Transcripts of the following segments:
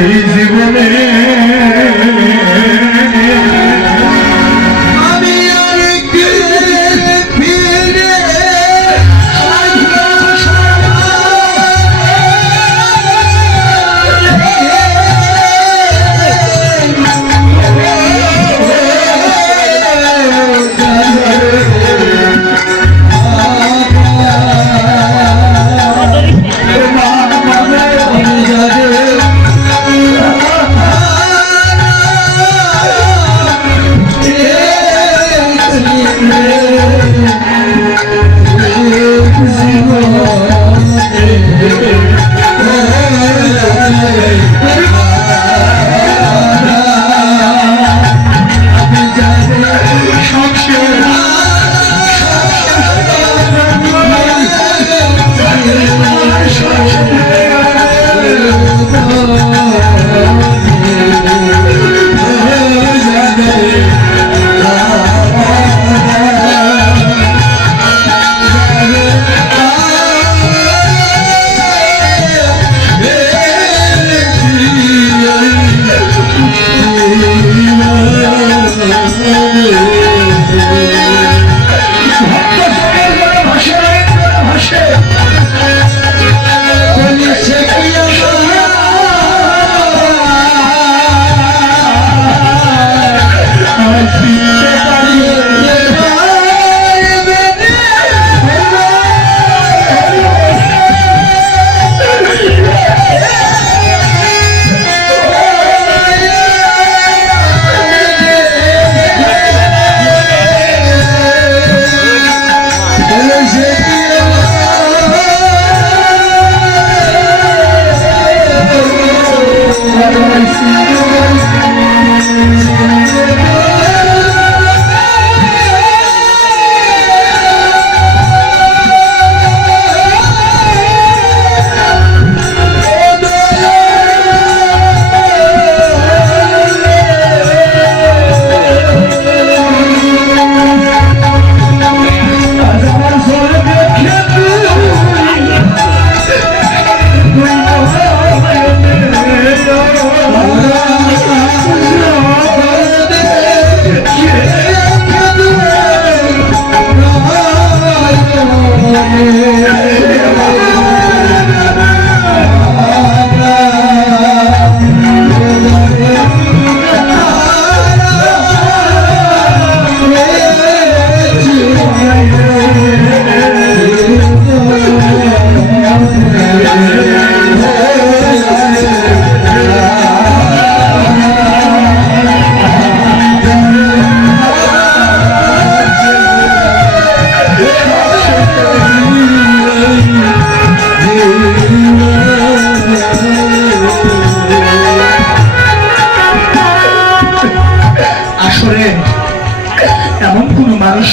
এই জীবনে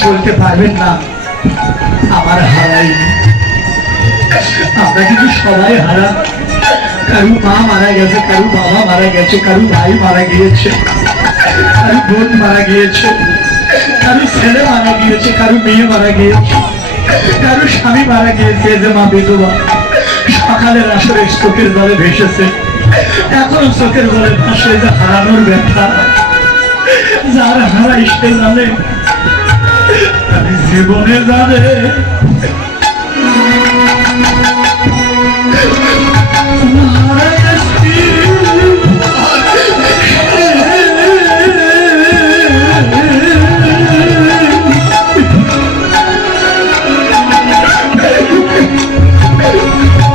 বলতে পারবেন না আমার হারাই। আমরা কিন্তু সবাই হারা। কারু মা মারা গেছে, কারু বাবা মারা গেছে, কারু ভাই মারা গিয়েছে, কারু বোন মারা গিয়েছে, কারু ছেলে মারা গিয়েছে, কারু মেয়ে মারা গিয়েছে, কারু স্বামী মারা গিয়েছে। যে মা বিধবা সকালের আসরে চোখের জলে ভেসেছে, এখন চোখের জলে ভাসে। যে হারানোর ব্যথা যার হারাই সে জানে, জীবনে জানে।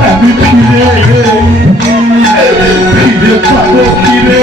আমি ফিরে পাবো, ফিরে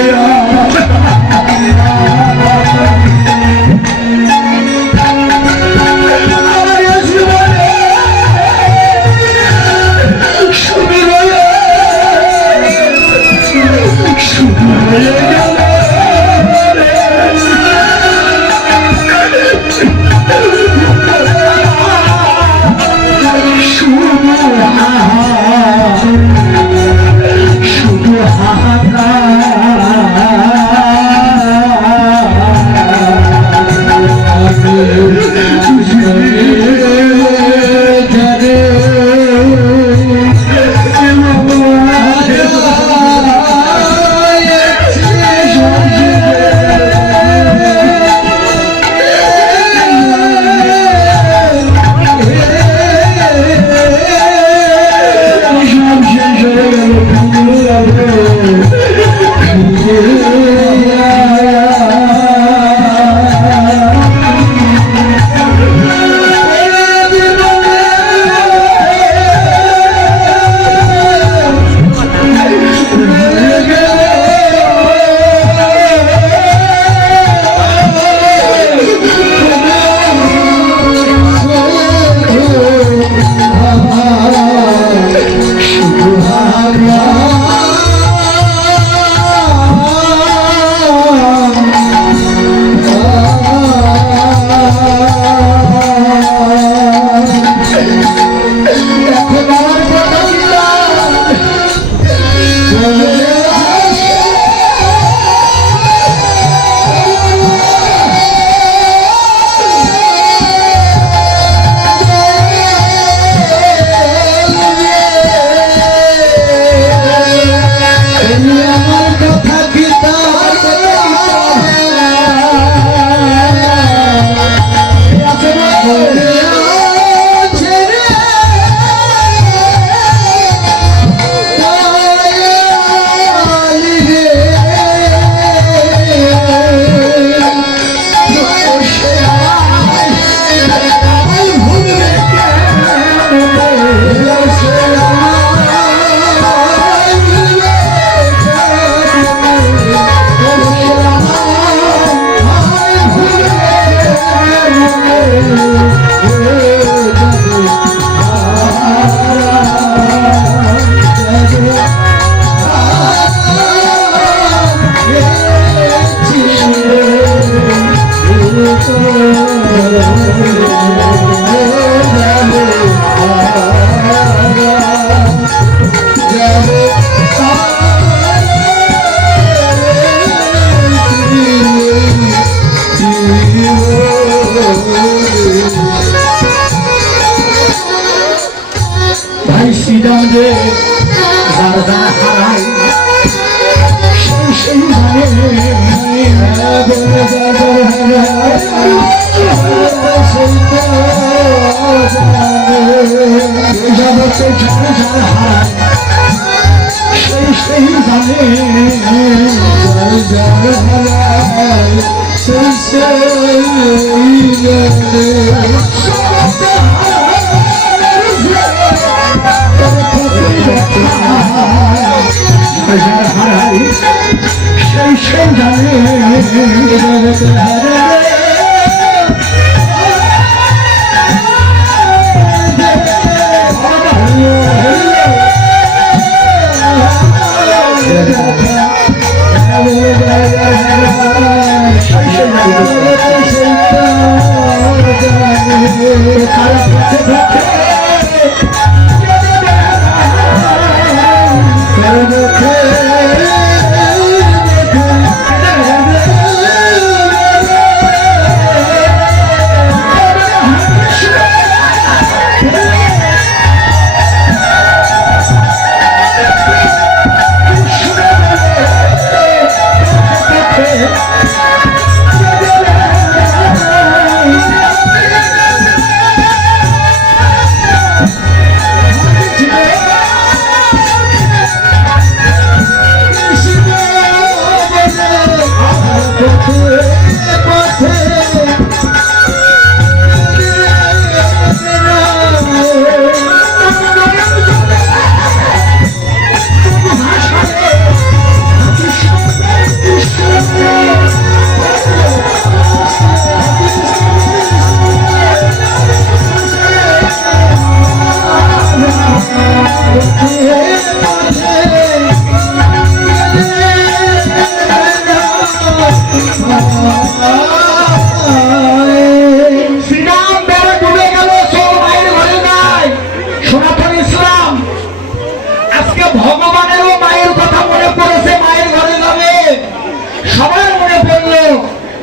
ভাই শ্রীরাম রে যারা যারা হারায় সেই জগতে যারা যারা হারায় সেই জানে যারা হারায় সেই সেই জানে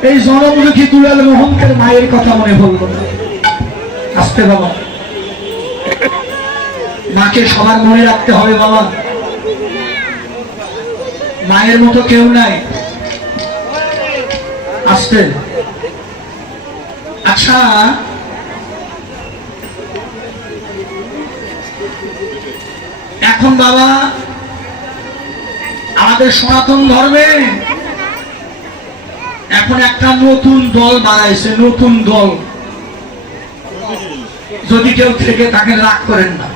এই জনমুখী দুলাল মোহনকের মায়ের কথা মনে পড়ল। আসতে বাবা, মাকে সবার মনে রাখতে হবে বাবা, মায়ের মতো কেউ নাই। আসতে আচ্ছা, এখন বাবা আমাদের সনাতন ধর্মে এখন একটা নতুন দল বাড়াইছে, নতুন দল। যদি কেউ থেকে তাকে রাগ করেন না,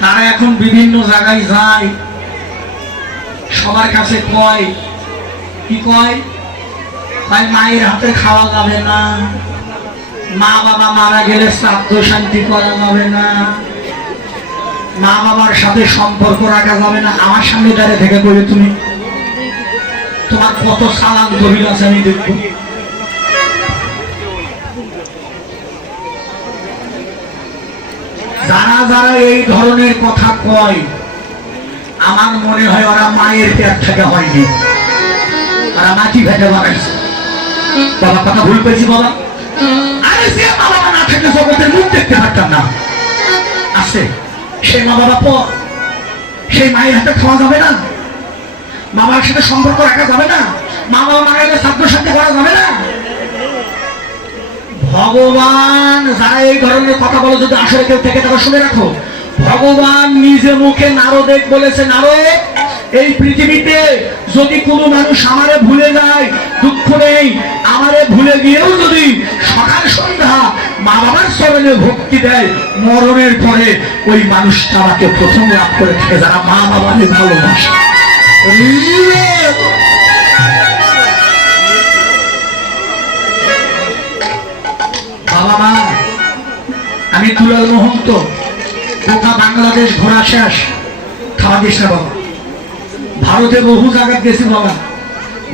তারা এখন বিভিন্ন জায়গায় যায়, সবার কাছে কয়, কি কয়, মায়ের হাতে খাওয়া যাবে না, মা বাবা মারা গেলে শ্রাদ্ধ শান্তি করা যাবে না, মা বাবার সাথে সম্পর্ক রাখা যাবে না। আমার সামনে দাঁড়িয়ে থেকে বলে, তুমি তোমার কত সালাম দলিল আছে আমি দেখব। যারা যারা এই ধরনের কথা কয়, আমার মনে হয় ওরা মায়ের পেট থেকে হয়নি, ওরা মাটি ভেটে বানাইছে। বাবা কথা ভুল পেয়েছি বাবা, আরে সে মা বাবা না থাকলে জগতের মুখ দেখতে পারতাম না। আছে সেই মা বাবা পর, সেই মায়ের হাতে খাওয়া যাবে না, মামার সাথে সম্পর্ক রাখা যাবে না, মা বাবা মারা গেলে শ্রাদ্ধ শান্তি করা যাবে না। ভগবান যারা এই ধরনের কথা বলে, যদি আসলে কেউ থেকে তারা শুনে রাখো, ভগবান নিজে মুখে নারদে বলেছে, নারদ এই পৃথিবীতে যদি কোনো মানুষ আমারে ভুলে যায় দুঃখ নেই, আমারে ভুলে গিয়েও যদি সকাল সন্ধ্যা মা বাবার চরণে ভক্তি দেয়, মরণের পরে ওই মানুষটা আমাকে প্রথম লাভ করে থাকে যারা মা বাবাকে ভালোবাসে। বাবা মা, আমি দুলাল মোহন্ত, গোটা বাংলাদেশ ঘোরা শেষ, খাওয়া দিস না বাবা। ভারতে বহু জায়গা গেছি বাবা,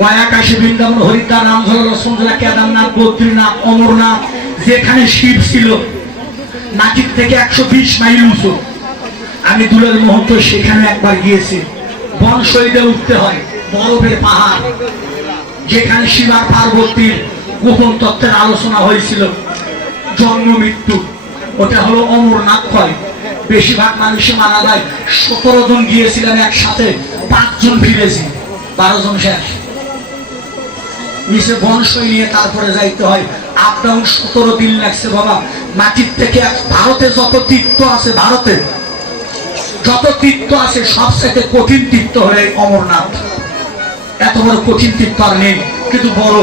গয়া, কাশী, বৃন্দাবন, হরিদ্বার, রামঝোলা, রসমজোলা, কেদারনাথ, বদ্রীনাথ, অমরনাথ, যেখানে শিব ছিল মাটির থেকে 120 মাইল উঁচু। আমি দূরের মুহূর্তে সেখানে একবার গিয়েছি। বনশৈলে উঠতে হয়, বরফের পাহাড়, যেখানে শিব আর পার্বতীর গোপন তত্ত্বের আলোচনা হয়েছিল, জন্ম মৃত্যু। ওটা হলো অমরনাথ ক্ষয়। বেশিরভাগ মানুষই মারা যায়। 17 জন গিয়েছিলেন একসাথে, 5 জন ফিরেছি, 12 জন শেষ। নিচে বনশৈ নিয়ে তারপরে যাইতে হয়। আপ ডাউন 17 দিন লাগছে বাবা। মাটির থেকে ভারতে যত তীর্থ আছে, ভারতে যত তীর্থ আছে সবচেয়ে কঠিন তীর্থ হলে অমরনাথ। এত বড় কঠিন তীর্থ আর নেই, কিন্তু বড়।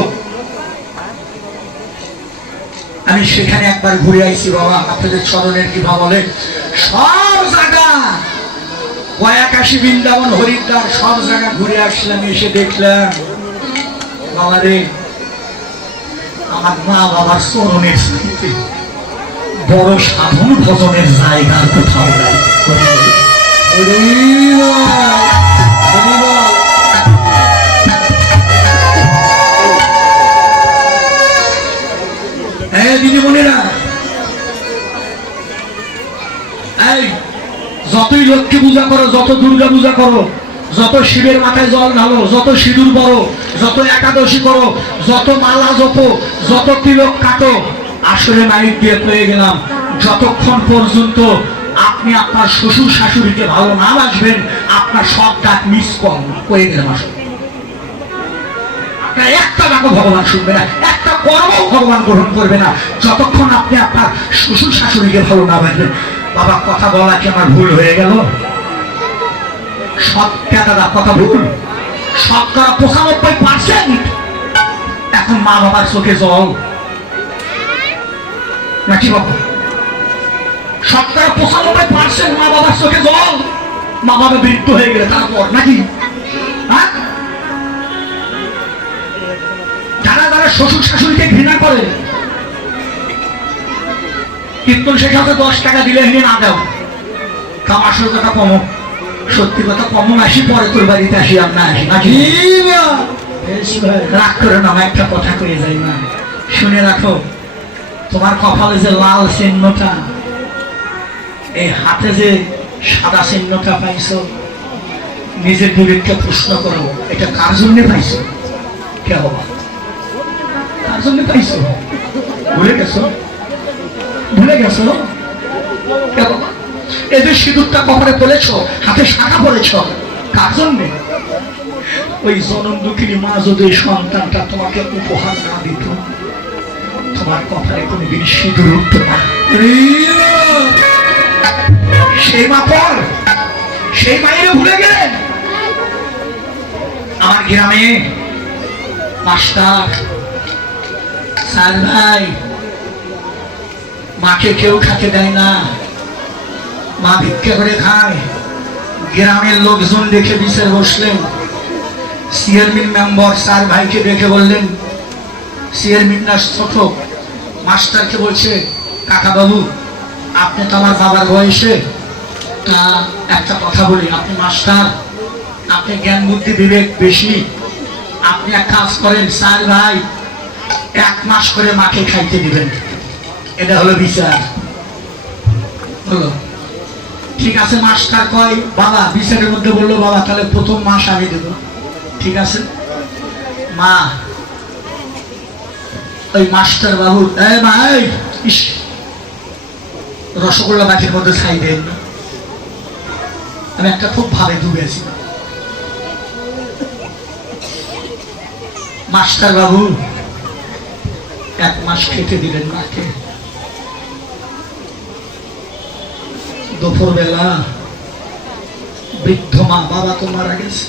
আমি সেখানে একবার ঘুরে আইছি বাবা, আপনাদের চরণের কি বলে, সব জায়গা গয়া, কাশী, বৃন্দাবন, হরিদ্বার সব জায়গা ঘুরে আসলাম। এসে দেখলাম বাবা রে, আমার মা বাবার চরণের স্মৃতি বড় সাধন ভজনের জায়গার কোথাও নাই। দিদিমণিরা, এই যতই লক্ষ্মী পূজা করো, যত দুর্গা পূজা করো, যত শিবের মাথায় জল ঢালো, যত সিঁদুর পরো, যত একাদশী করো, যত মালা জপো, যত তিলক কাটো, আসলে মাইক দিয়ে পেয়ে গেলাম, যতক্ষণ পর্যন্ত আপনি আপনার শ্বশুর শাশুড়িকে ভালো না বাসবেন, আপনার সব ডাক মিস কল হয়ে গেলাম। আসলে আপনার একটা ডাকও ভগবান শুনবে না, একটা কর্ম ভগবান গ্রহণ করবে না, যতক্ষণ আপনি আপনার শ্বশুর শাশুড়িকে ভালো না বাসবেন। বাবা, কথা বলা কি আমার ভুল হয়ে গেল? দাদা কথা ভুল। 95% এখন মা বাবার চোখে জল নাকি বাবা? 95% মা বাবার চোখে জল। মা বাবা বৃদ্ধ হয়ে গেলে তারপর নাকি? যারা যারা শ্বশুর শাশুড়িকে ঘৃণা করে, কীর্তন শেখাতে 10 টাকা দিলে এনে না দাও, তাও আসল কথা কমো, সত্যি কথা কমন আসি, পরে তোর বাড়িতে আসি আর না আসি নাকি? রাগ করে না, একটা কথা কয়ে যাই না, শুনে রাখো। তোমার কপালে যে লাল চিহ্নটা, এই হাতে যে সাদা চিহ্নটা পাইছো, নিজের বিবেককে প্রশ্ন করো, এটা কার জন্য পাইছো? কে বাবা, কার জন্য পাইছো? ভুলে গেছো? ভুলে গেছো? কে বাবা? এই যে সিঁদুরটা কপালে পড়েছ, হাতে শাখা পড়েছ, কার জন্যে? ওই জনম দুঃখিনী মা যদি সন্তানটা তোমাকে উপহার না দিত, তোমার কপালে কোনদিন সিঁদুর উঠত না। সেই মা পর, সেই মায়ের ভুলে গেলেন। আমার গ্রামে মাস্টার, স্যার ভাই, মাকে কেউ খেতে দেয় না, মা ভিক্ষা করে খায়। গ্রামের লোকজন দেখে বিচার বসলেন। চেয়ারম্যান মেম্বার স্যার ভাইকে দেখে বললেন, চেয়ারম্যান না ছোট, মাস্টারকে বলছে, কাকা বাবু, আপনি তো আমার বাবার বয়সে, তা একটা কথা বলি, আপনি মাস্টার, আপনি জ্ঞান বুদ্ধি বিবেক বেশি, আপনি এক কাজ করেন, স্যার ভাই 1 মাস করে মাকে খাইতে দিবেন। এটা হলো বিচার। হলো ঠিক আছে। মাস্টার কয়, বাবা, বিচারের মধ্যে বললো, বাবা তাহলে 1ম মাস আগে দেব। ঠিক আছে। মা ওই মাস্টার বাবু, মা রসগোল্লা বাটির মধ্যে ছাই দেন। আমি একটা খুব ভাবে ডুবেছি। মাস্টার বাবু 1 মাস খেতে দিলেন মাকে। দুপুর বেলা বৃদ্ধ মা, বাবা তো মারা গেছে,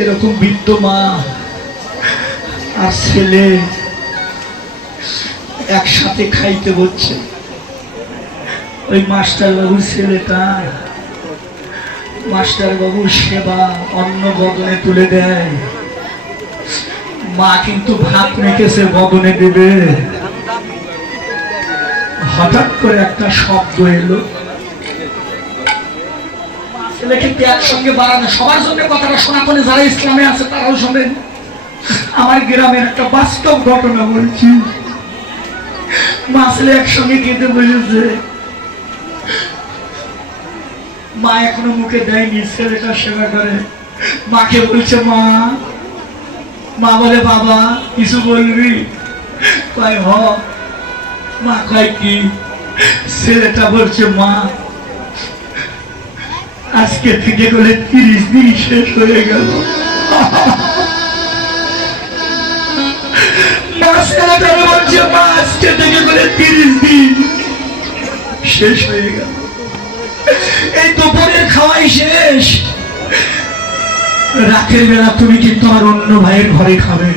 এরকম বৃদ্ধ মা আর ছেলে একসাথে খাইতে বলছে। ওই মাস্টার বাবুর ছেলেটা মাস্টার বাবুর সেবা অন্ন বদনে তুলে দেয়। মা কিন্তু ভাত মেখেছে, বদনে দেবে। হঠাৎ করে একটা শব্দ এলো। ছেলে কিন্তু একসঙ্গে বাড়ানো, সবার জন্য কথাটা শোনা, করে যারা ইসলামে আছে তারাও শোনেন। আমার গ্রামের একটা বাস্তব ঘটনা বলছি। মা ছেলে একসঙ্গে কেঁদে বলেছে, মা এখনো মুখে দেয়নি, ছেলেটা সেবা করে। মাকে বলছে মা, মা বলে বাবা কিছু বলবি? কয় হ। মা কয় কি? ছেলেটা বলছে মা আজকে থেকে বলে 30 দিন শেষ হয়ে গেল। ছেলেটা বলছে মা আজকে থেকে বলে 30 দিন শেষ হয়ে গেল। এই দুপুরের খাওয়াই শেষ, রাতের বেলা তুমি কিন্তু আমার অন্য ভাইয়ের ঘরে খাবে,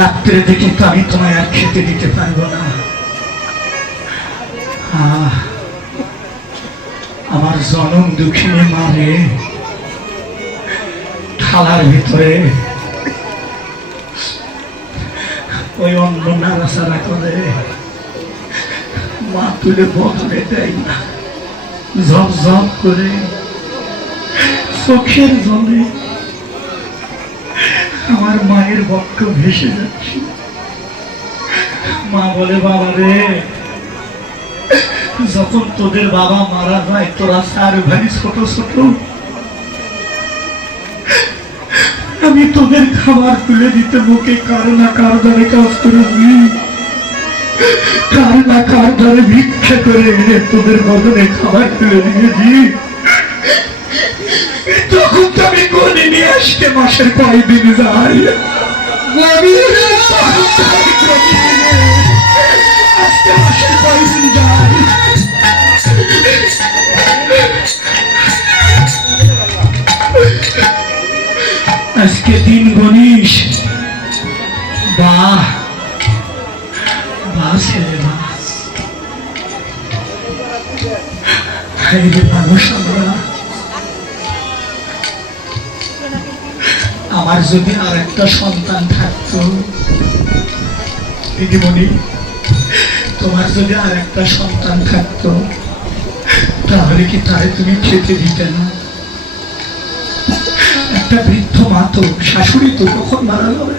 রাত্রে দেখে তো আমি তোমায় আর খেতে দিতে পারবো না। আমার জনম দুঃখিনী মা রে, থালার ভিতরে ওই অন্ন নাড়াচাড়া করে, মা তুলে বদলে দেয় না, ঝপ ঝপ করে চোখের জলে আমার মায়ের বক্ষ ভেসে যাচ্ছে। মা বলে বাবা রে, যখন তোদের বাবা মারা যায় তোরা 4 ভাই ছোট ছোট, আমি তোদের খাবার তুলে দিতে মুখে কার না কার দ্বারে কাজ করেছি, কার না কার দ্বারে ভিক্ষা করে এনে তোদের বদলে খাবার তুলে দিয়েছি। তখন তো আমি গনে নিয়ে আসতে মাসের কয়েকদিন যাই, আজকে মাসের কয়েকদিন যাই। আজকে দিন গণিস, বাহ বাহ ছেলে বাস, মানুষ আমরা। আমার যদি আর একটা সন্তান থাকতো, দিদিমণি তোমার যদি আর একটা সন্তান থাকতো, তাহলে কি তারে তুমি খেতে দিতে না? একটা বৃদ্ধ মা তো, শাশুড়ি তো কখন মারা যাবে।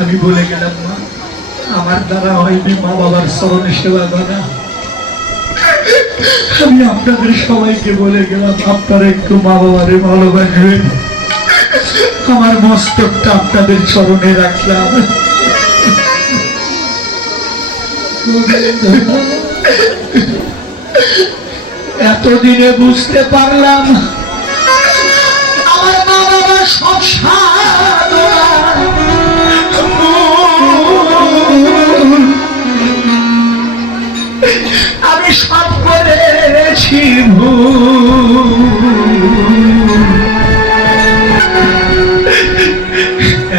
আমি বলে গেলাম মা, আমার দ্বারা হয়নি মা বাবার চরণে সেবা করা। আমি আপনাদের সবাইকে বলে গেলাম আপনারা একটু মা বাবারে ভালোবাসবেন। আমার মস্তকটা আপনাদের চরণে রাখলাম। এতদিনে বুঝতে পারলাম আমার মা বাবা সব সাধনা, আমি সব করেছি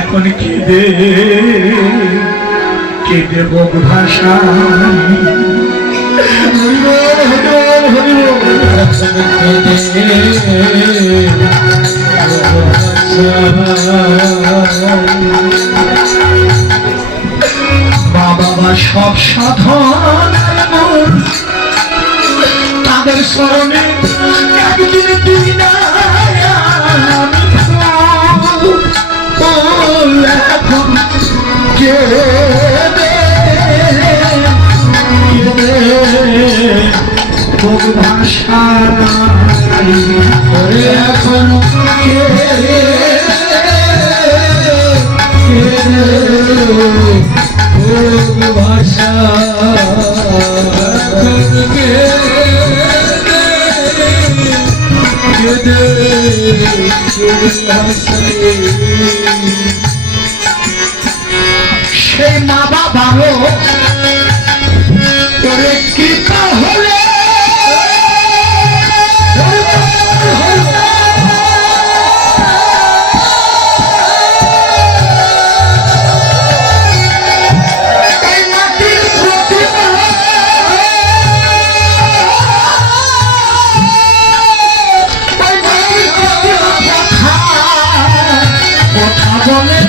এখন কেঁদে কেঁদে বক ভাষা মা বাবা সব সাধন তাদের স্মরণে একদিন দুই না এখন কে ভাষা এখন ভাষা সেই মা বাবারও করে কৃপা হলে কথা বলে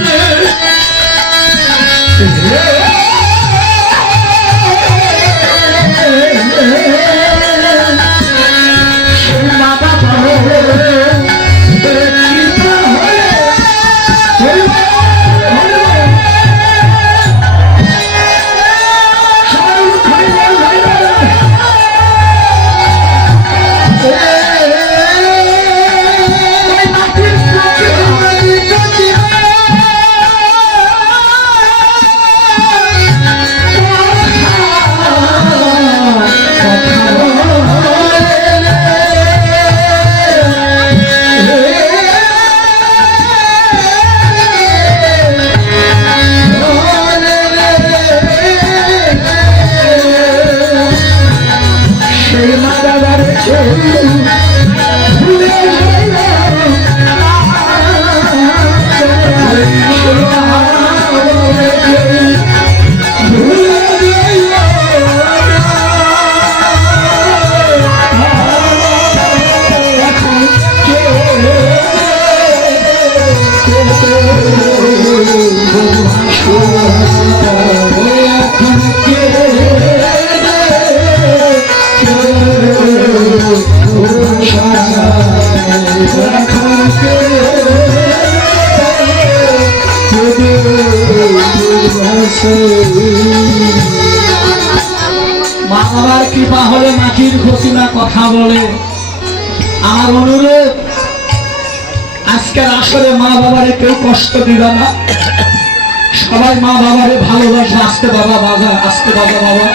মা বাবার কৃপা হলে মাটির প্রতিমা কথা বলে। আমার অনুরোধ, আজকের আসরে মা বাবারে কেউ কষ্ট দিবে না, সবাই মা বাবারে ভালোবাসা। আসতে বাবা বাবা, আসতে বাবা বাবা।